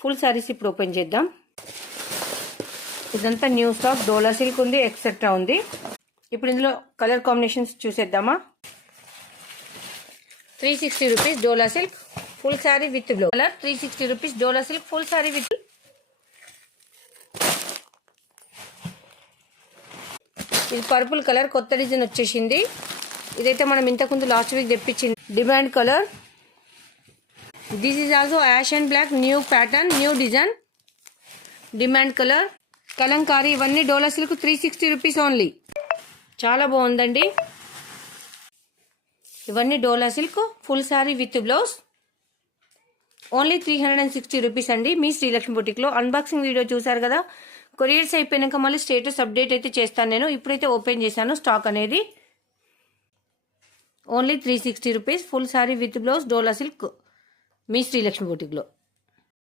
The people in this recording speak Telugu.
ఫుల్ శారీస్ ఇప్పుడు ఓపెన్ చేద్దాం. ఇదంతా న్యూ స్టాక్, డోలా సిల్క్ ఉంది, ఎక్సెట్రా ఉంది. ఇప్పుడు ఇందులో కలర్ కాంబినేషన్స్ చూసేద్దామా. 360 rupees dola silk full sari with blouse colour. 360 rupees dola silk full sari with. ఇది పర్పుల్ కలర్, కొత్త డిజైన్ వచ్చేసింది. ఇదైతే మనం ఇంతకుముందు లాస్ట్ వీక్ తెప్పించింది. Demand colour. This is also ash and black, new pattern, new design. Demand colour. Kalamkari. ఇవన్నీ డోలా సిల్క్ 360 రూపీస్ ఓన్లీ. చాలా బాగుందండి. ఇవన్నీ dola silk full sari with blouse only 360 rupees అండి. మీ శ్రీలక్ష్మి బుటిక్లో అన్బాక్సింగ్ వీడియో చూసారు కదా. కొరియర్స్ అయిపోయాక మళ్ళీ స్టేటస్ అప్డేట్ అయితే చేస్తాను నేను. ఇప్పుడైతే ఓపెన్ చేశాను స్టాక్ అనేది. Only 360 rupees full sari with blouse Dola silk మీ శ్రీలక్ష్మి బుటిక్లో.